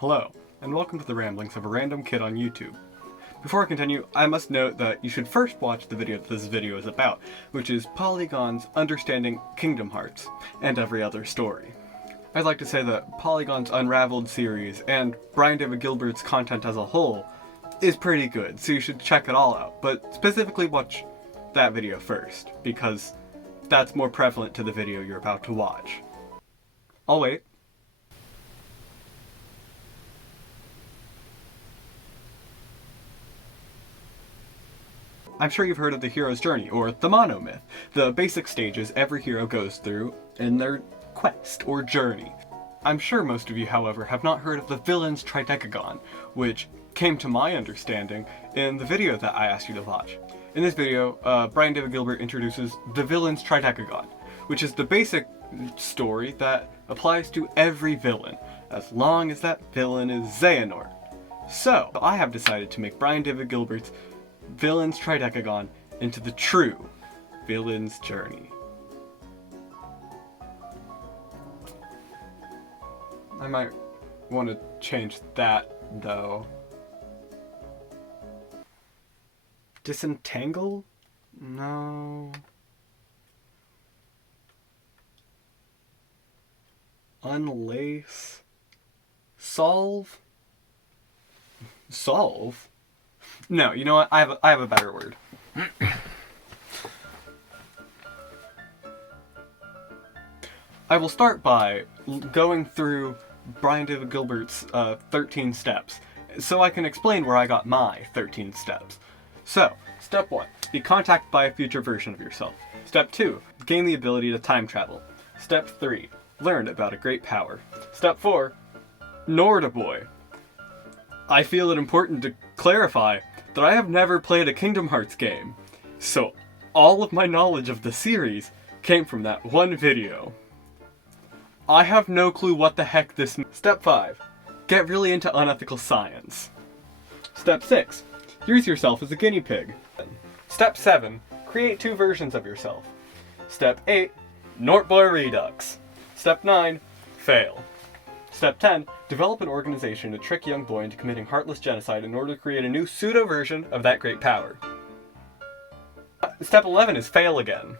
Hello, and welcome to the ramblings of a random kid on YouTube. Before I continue, I must note that you should first watch the video that this video is about, which is Polygon's Understanding Kingdom Hearts, and every other story. I'd like to say that Polygon's Unraveled series, and Brian David Gilbert's content as a whole, is pretty good, so you should check it all out, but specifically watch that video first, because that's more prevalent to the video you're about to watch. I'll wait. I'm sure you've heard of the hero's journey, or the monomyth, the basic stages every hero goes through in their quest or journey. I'm sure most of you, however, have not heard of the villain's tridecagon, which came to my understanding in the video that I asked you to watch. In this video, Brian David Gilbert introduces the villain's tridecagon, which is the basic story that applies to every villain, as long as that villain is Xehanort. So, I have decided to make Brian David Gilbert's Villain's Tridecagon into the true Villain's Journey. I might want to change that, though. Disentangle? No. Unlace? Solve? Solve? No, you know what? I have a better word. I will start by going through Brian David Gilbert's 13 steps, so I can explain where I got my 13 steps. So, step 1, be contacted by a future version of yourself. Step 2, gain the ability to time travel. Step 3, learn about a great power. Step 4, Nordaboy. I feel it important to clarify that I have never played a Kingdom Hearts game, so all of my knowledge of the series came from that one video. I have no clue what the heck this means. Step 5, get really into unethical science. Step 6, use yourself as a guinea pig. Step 7, create 2 versions of yourself. Step 8, Nortboy Redux. Step 9, fail. Step 10, develop an organization to trick young boy into committing heartless genocide in order to create a new pseudo-version of that great power. Step 11 is fail again.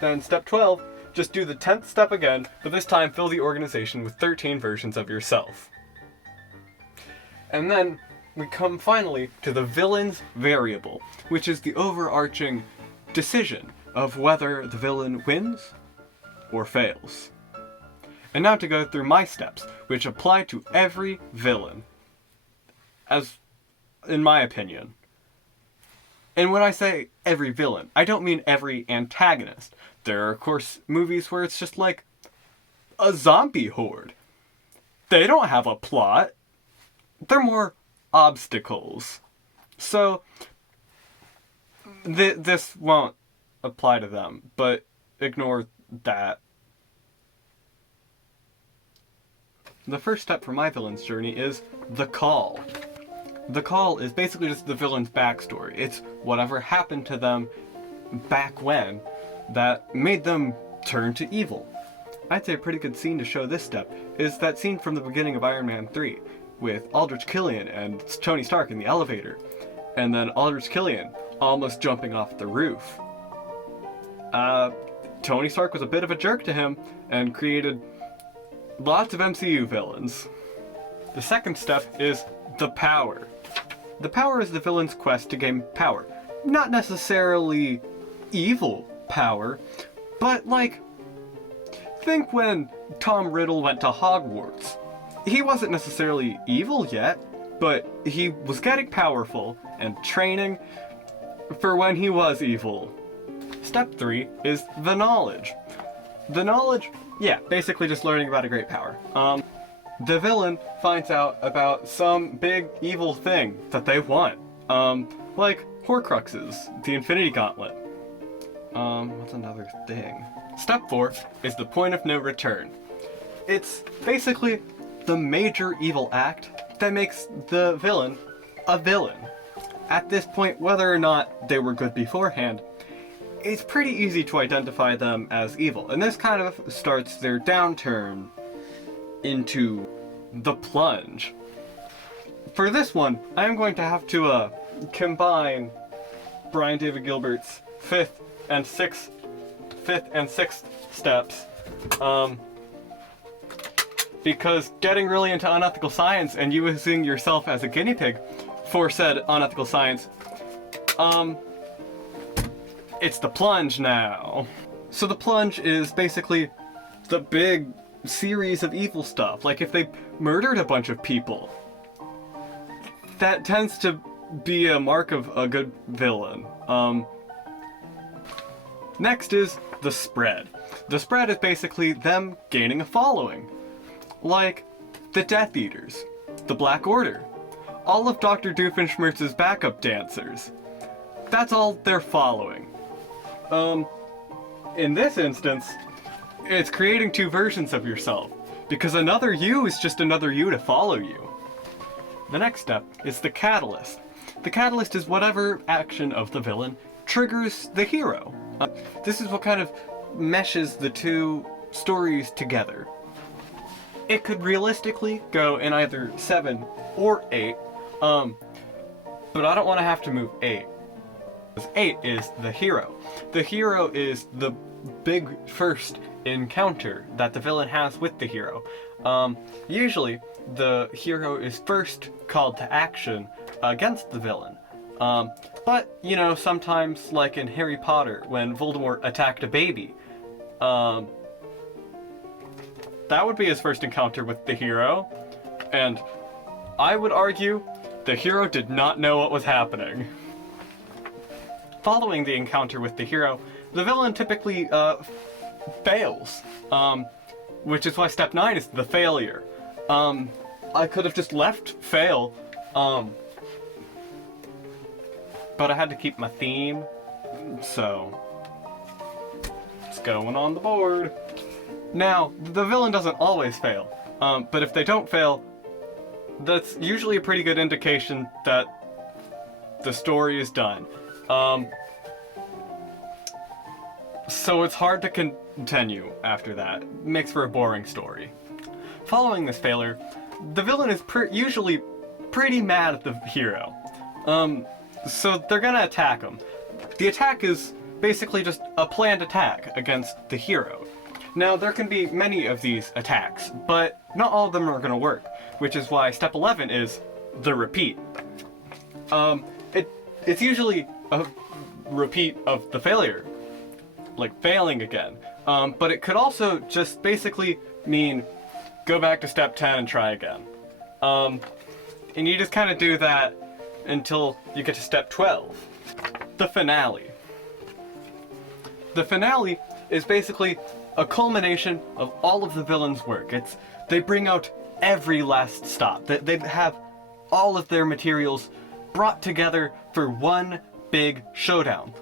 Then step 12, just do the 10th step again, but this time fill the organization with 13 versions of yourself. And then we come finally to the villain's variable, which is the overarching decision of whether the villain wins or fails. And now to go through my steps, which apply to every villain, as in my opinion. And when I say every villain, I don't mean every antagonist. There are, of course, movies where it's just like a zombie horde. They don't have a plot. They're more obstacles. So, this won't apply to them, but ignore that. The first step for my villain's journey is the call. The call is basically just the villain's backstory. It's whatever happened to them back when that made them turn to evil. I'd say a pretty good scene to show this step is that scene from the beginning of Iron Man 3 with Aldrich Killian and Tony Stark in the elevator, and then Aldrich Killian almost jumping off the roof. Tony Stark was a bit of a jerk to him and created lots of MCU villains. The second step is the power. The power is the villain's quest to gain power. Not necessarily evil power, but like, think when Tom Riddle went to Hogwarts. He wasn't necessarily evil yet, but he was getting powerful and training for when he was evil. Step 3 is the knowledge. The knowledge, yeah, basically just learning about a great power. The villain finds out about some big evil thing that they want. Like Horcruxes, the Infinity Gauntlet. What's another thing? Step 4 is the point of no return. It's basically the major evil act that makes the villain a villain. At this point, whether or not they were good beforehand, it's pretty easy to identify them as evil. And this kind of starts their downturn into the plunge. For this one, I am going to have to combine Brian David Gilbert's fifth and sixth steps, because getting really into unethical science and using yourself as a guinea pig for said unethical science, it's the plunge now. So the plunge is basically the big series of evil stuff. Like if they murdered a bunch of people, that tends to be a mark of a good villain. Next is the spread. The spread is basically them gaining a following. Like the Death Eaters, the Black Order, all of Dr. Doofenshmirtz's backup dancers. That's all they're following. In this instance, it's creating two versions of yourself, because another you is just another you to follow you. The next step is the catalyst. The catalyst is whatever action of the villain triggers the hero. This is what kind of meshes the two stories together. It could realistically go in either 7 or 8, but I don't want to have to move 8. 8 is the hero. The hero is the big first encounter that the villain has with the hero. Usually, the hero is first called to action against the villain. But, you know, sometimes, like in Harry Potter, when Voldemort attacked a baby, that would be his first encounter with the hero. And I would argue the hero did not know what was happening. Following the encounter with the hero, the villain typically fails, which is why step 9 is the failure. I could have just left fail, but I had to keep my theme, so it's going on the board. Now, the villain doesn't always fail, but if they don't fail, that's usually a pretty good indication that the story is done. So it's hard to continue after that. It makes for a boring story. Following this failure, the villain is usually pretty mad at the hero. So they're gonna attack him. The attack is basically just a planned attack against the hero. Now, there can be many of these attacks, but not all of them are gonna work, which is why step 11 is the repeat. It's usually a repeat of the failure, like failing again. But it could also just basically mean go back to step 10 and try again. And you just kind of do that until you get to step 12. The finale. The finale is basically a culmination of all of the villain's work. They bring out every last stop. They have all of their materials brought together for one big showdown.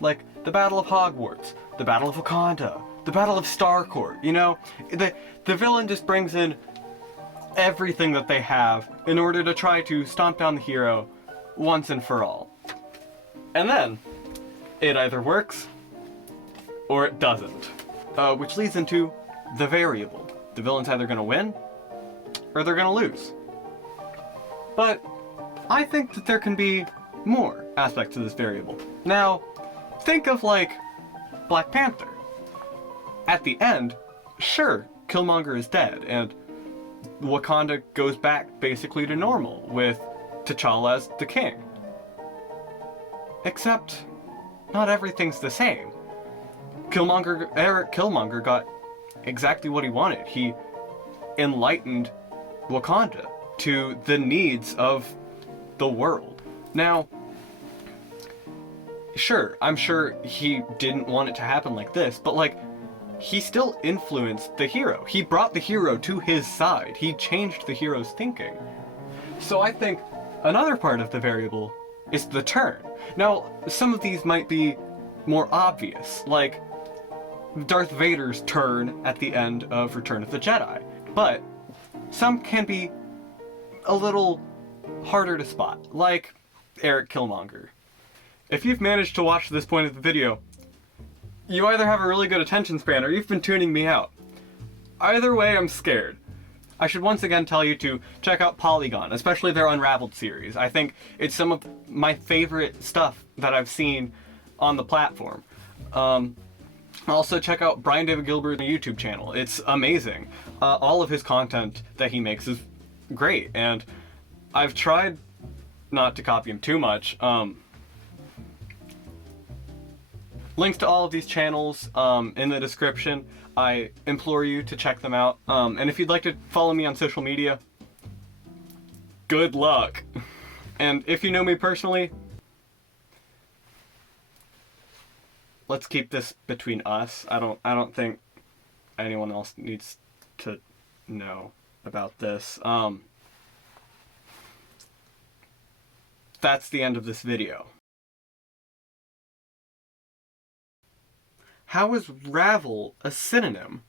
Like the Battle of Hogwarts, the Battle of Wakanda, the Battle of Starcourt, you know? The villain just brings in everything that they have in order to try to stomp down the hero once and for all. And then, it either works, or it doesn't. Which leads into the variable. The villain's either gonna win, or they're gonna lose. But I think that there can be more aspects to this variable. Now, think of like Black Panther. At the end, sure, Killmonger is dead, and Wakanda goes back basically to normal, with T'Challa as the king. Except, not everything's the same. Eric Killmonger got exactly what he wanted. He enlightened Wakanda to the needs of the world. Now, sure, I'm sure he didn't want it to happen like this, but like, he still influenced the hero. He brought the hero to his side. He changed the hero's thinking. So I think another part of the variable is the turn. Now, some of these might be more obvious, like Darth Vader's turn at the end of Return of the Jedi. But some can be a little harder to spot, like Eric Killmonger. If you've managed to watch this point of the video, you either have a really good attention span or you've been tuning me out. Either way, I'm scared. I should once again tell you to check out Polygon, especially their Unraveled series. I think it's some of my favorite stuff that I've seen on the platform. Also check out Brian David Gilbert's YouTube channel. It's amazing. All of his content that he makes is great, and I've tried not to copy him too much. Links to all of these channels in the description. I implore you to check them out. And if you'd like to follow me on social media, good luck. And if you know me personally, let's keep this between us. I don't think anyone else needs to know about this. That's the end of this video. How is Ravel a synonym?